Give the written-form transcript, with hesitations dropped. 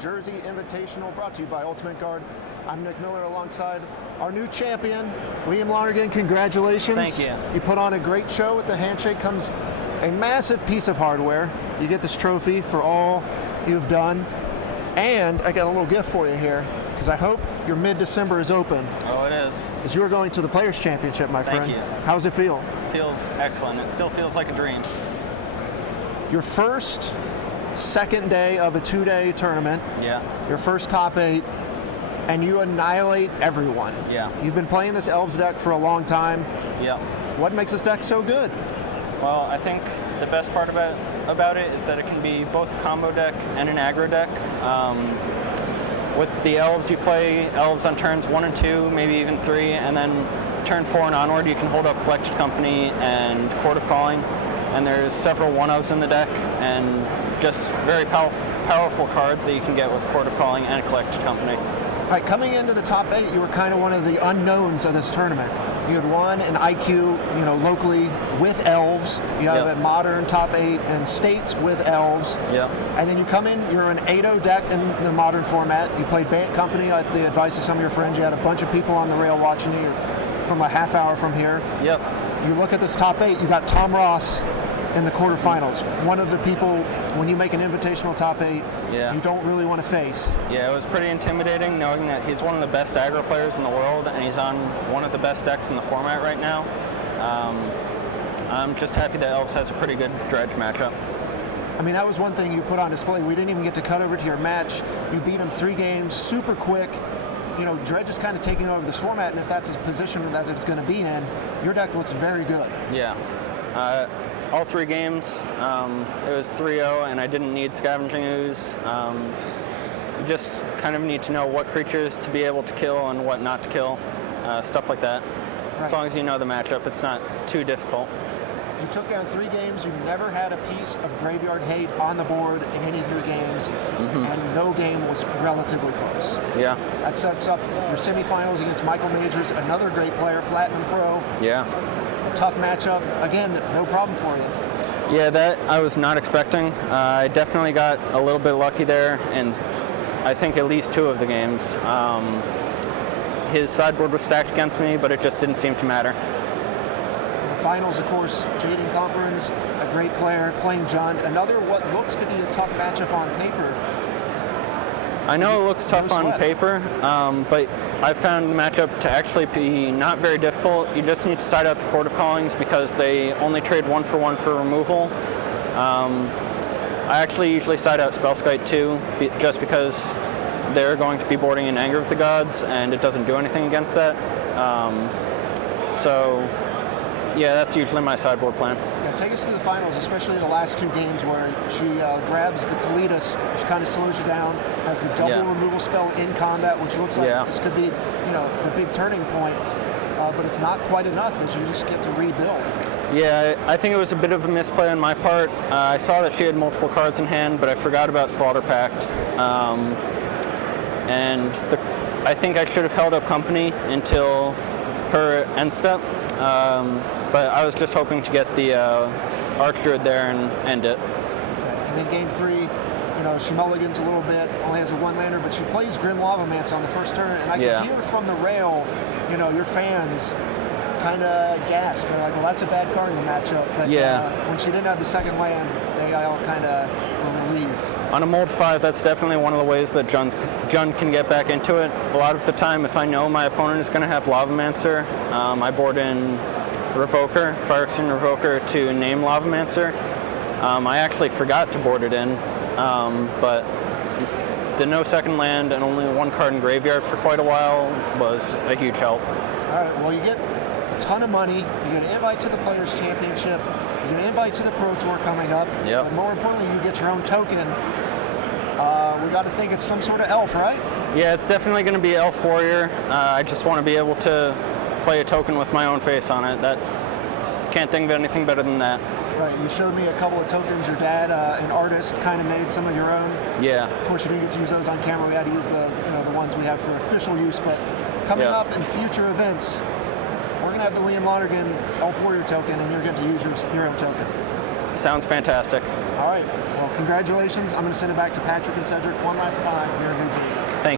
Jersey Invitational, brought to you by Ultimate Guard. I'm Nick Miller alongside our new champion, Liam Lonergan. Congratulations. Thank you. You put on a great show. With the handshake comes a massive piece of hardware. You get this trophy for all you've done. And I got a little gift for you here, because I hope your mid-December is open. Oh, it is. As you are going to the Players' Championship, my friend. Thank you. How's it feel? Feels excellent. It still feels like a dream. Your first, second day of a 2-day tournament. Yeah. Your first top 8, and you annihilate everyone. Yeah. You've been playing this Elves deck for a long time. Yeah. What makes this deck so good? Well, I think the best part about it is that it can be both a combo deck and an aggro deck. With the Elves, you play Elves on turns 1 and 2, maybe even 3, and then turn 4 and onward, you can hold up Collected Company and Court of Calling, and there's several 1-ofs in the deck, and just very powerful cards that you can get with Court of Calling and Collected Company. All right, coming into the top 8, you were kind of one of the unknowns of this tournament. You had won an IQ, locally with Elves. You have a modern top 8 and states with Elves. Yep. And then you come in, you're an 8-0 deck in the modern format. You played Bant Company at the advice of some of your friends. You had a bunch of people on the rail watching you from a half hour from here. Yep. You look at this top 8, you got Tom Ross in the quarterfinals. One of the people, when you make an invitational top 8, you don't really want to face. Yeah, it was pretty intimidating knowing that he's one of the best aggro players in the world, and he's on one of the best decks in the format right now. I'm just happy that Elves has a pretty good Dredge matchup. I mean, that was one thing you put on display. We didn't even get to cut over to your match. You beat him 3 games, super quick. Dredge is kind of taking over this format, and if that's a position that it's going to be in, your deck looks very good. Yeah. All 3 games, it was 3-0, and I didn't need Scavenging Ooze. You just kind of need to know what creatures to be able to kill and what not to kill, stuff like that. Right. As long as you know the matchup, it's not too difficult. You took down 3 games. You never had a piece of graveyard hate on the board in any 3 games, and no game was relatively close. Yeah. That sets up your semifinals against Michael Majors, another great player, Platinum Pro. Yeah. It's a tough matchup. Again, no problem for you. Yeah, that I was not expecting. I definitely got a little bit lucky there, and I think at least 2 of the games. His sideboard was stacked against me, but it just didn't seem to matter. The finals, of course, Jaden Comperins, a great player, playing John. Another what looks to be a tough matchup on paper. I know it looks tough on paper, but I found the matchup to actually be not very difficult. You just need to side out the Court of Callings because they only trade 1-for-1 for removal. I actually usually side out Spellskite too, just because they're going to be boarding in Anger of the Gods, and it doesn't do anything against that. So, yeah, that's usually my sideboard plan. Yeah, take us through the finals, especially the last 2 games where she grabs the Kalidas, which kind of slows you down, has the double removal spell in combat, which looks like this could be, the big turning point, but it's not quite enough as you just get to rebuild. Yeah, I think it was a bit of a misplay on my part. I saw that she had multiple cards in hand, but I forgot about Slaughter Pact. And I think I should have held up company until her end step. But I was just hoping to get the Archdruid there and end it. Okay. And then game 3, she mulligans a little bit, only has a 1-lander, but she plays Grim Lavamance on the first turn, and I can hear from the rail, your fans kind of gasp. They're like, well, that's a bad card in the matchup. But when she didn't have the second land, they all kind of were relieved. On a mold 5, that's definitely one of the ways that Jund can get back into it. A lot of the time, if I know my opponent is going to have Lavamancer, I board in Revoker, Phyrexian Revoker, to name Lavamancer. I actually forgot to board it in, but the no second land and only 1 card in graveyard for quite a while was a huge help. All right, well, you get a ton of money, you get an invite to the Players' Championship, you get an invite to the Pro Tour coming up, and more importantly, you get your own token. We got to think it's some sort of elf, right? Yeah, it's definitely going to be Elf Warrior. I just want to be able to play a token with my own face on it. Can't think of anything better than that. Right, you showed me a couple of tokens. Your dad, an artist, kind of made some of your own. Yeah. Of course, you didn't get to use those on camera. We had to use the ones we have for official use. But coming up in future events, we're going to have the Liam Lonergan Elf Warrior token, and you're going to use your own token. Sounds fantastic. All right. Well, congratulations. I'm going to send it back to Patrick and Cedric one last time here in New Jersey. Thank you.